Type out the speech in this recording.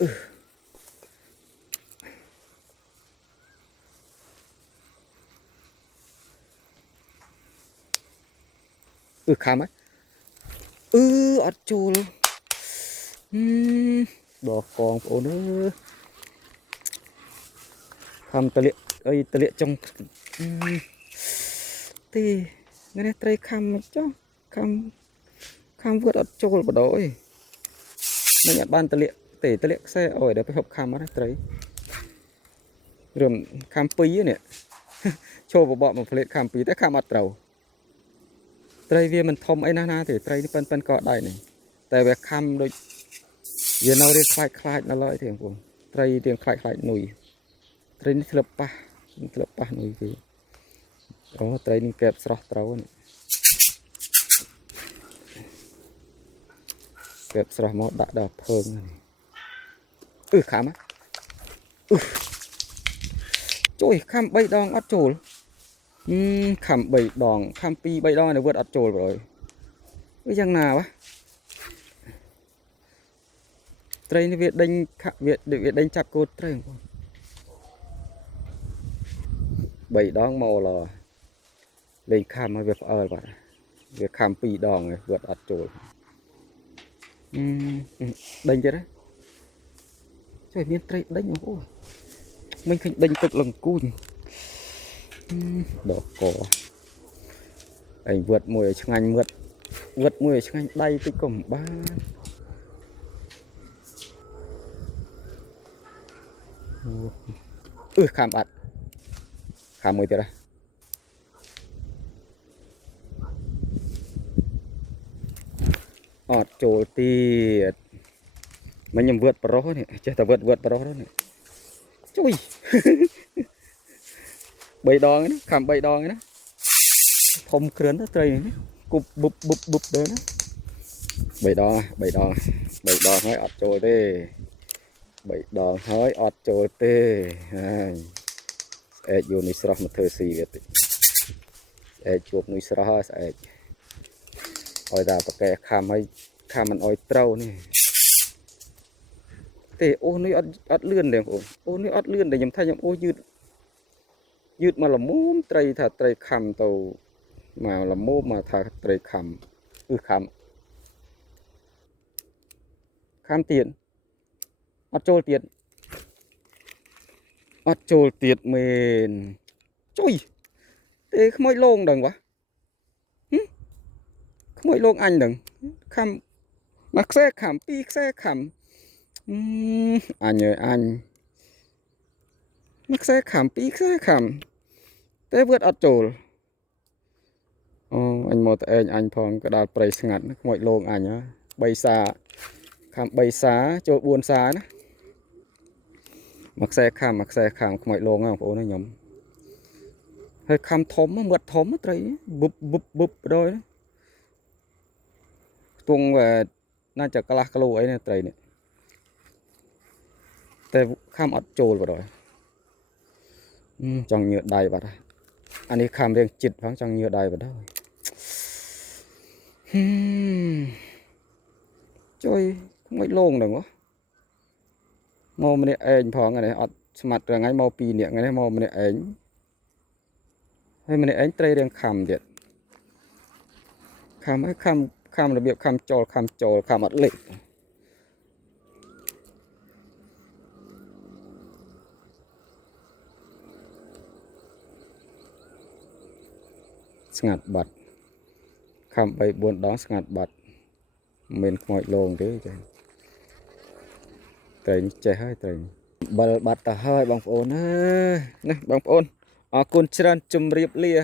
ខំហ៎អត់ចូលដល់កងបងអូនអើយខំតលាក់អីតលាក់ចុងទីនេះត្រីខំចុះខំវត្តអត់ចូលបដ ơi មិនអត់បានតលាក់ទេតលាក់ខ្សែអូយដល់ទៅហប់ខំអត់ត្រីរឿងខំពីរនេះចូលបបកមកផ្លេតខំពីរតែខំអត់ត្រូវត្រីវាមិនធំអីណាទេត្រីនេះប៉ិនក៏ដែរនេះតែវាខំដូចវានៅរៀងខ្លាចនៅឡើយទេបងត្រីរៀងខ្លាចនុយត្រីនេះធ្លាប់ប៉ះនុយគេអូត្រីនេះកែបស្រស់ត្រូវនេះកែបស្រស់មកដាក់ដល់ភើងនេះខំជួយខំ3 ដងអត់ចូលខំ3 ដងខំ2 3 ដងនៅវត្តអត់ចូលបងអើយវាយ៉ាងណាវ៉ាត្រីនេះវាដេញវាដេញចាប់គោត្រីបង3 ដងមកឡលេងខំឲ្យវាផ្អើលបាទវាខំ2 ដងហើយវត្តអត់ចូលដេញទៀតណាជួយមានត្រីដេញអូមិនឃើញដេញទឹកលង្កូនដកកឯងវត្តមួយឲ្យឆ្ងាញ់វត្តមួយឲ្យឆ្ងាញ់ដៃតិចក៏មិនបានខំអត់ខំមួយទៀតអត់ចូលទៀតមិញខ្ញុំវត្តប្រុសនេះចេះតែវត្តប្រុសនេះជួយ 3 ដងណាខំ3 ដងណាធំគ្រឿនទៅត្រីនេះគប់បុបទៅណា3 ដងហើយអត់ចូលទេ3 ដងហើយអត់ចូលទេហើយស្អែកយកនេះស្រស់មកធ្វើស៊ីវាតិចស្អែកជួបនេះស្រស់ហើយស្អែកឲ្យតែប្រកែខំឲ្យខំមិនអោយត្រូវនេះទេអូនេះអត់លឿនទេបងអូនេះអត់លឿនទេខ្ញុំថាខ្ញុំអូយឺតមកល្មមត្រីថាត្រីខំទៅមកល្មមមកថាត្រីខំខំទៀតអត់ចូលទៀតមែនជួយទេខ្មោចលងដឹងវ៉ាខ្មោចលងអញដឹងខំមកខ្សែខំ2 ខ្សែខំអញអើយអញមកខ្សែខំ2 ខ្សែខំតែវត្តអត់ចូលអូអញមកតែឯងអញផងក៏ដល់ព្រៃស្ងាត់ខ្មោចលងអញ3 សាខំ3 សាចូល4 សាណាមកខ្សែខំខ្មោចលងបងប្អូនខ្ញុំហើយខំធំមាត់ធំត្រីបុបដល់ខ្ទង់น่าจะកន្លះគីឡូអីនេះត្រីនេះតែខំអត់ចូលបដ ơi ចង់ញើដៃបាត់អានេះខំរៀងចិត្តផងចង់ញើដៃបាត់ហើយជួយខ្មោចលងដឹងហ៎មកម្នាក់ឯងផងនេះអត់ស្មាត់ថ្ងៃមក2 នាក់ថ្ងៃនេះមកម្នាក់ឯងហើយម្នាក់ឯងត្រីរៀងខំទៀតខំហើយខំរបៀបខំចូលខំអត់លេខស្ងាត់បាត់ខំ3 4 ដងស្ងាត់បាត់មិនខ្មោចលងទេចាត្រីចេះហើយត្រីបិលបាត់ទៅហើយបងប្អូនអើយណាបងប្អូនអរគុណច្រើនជម្រាបលា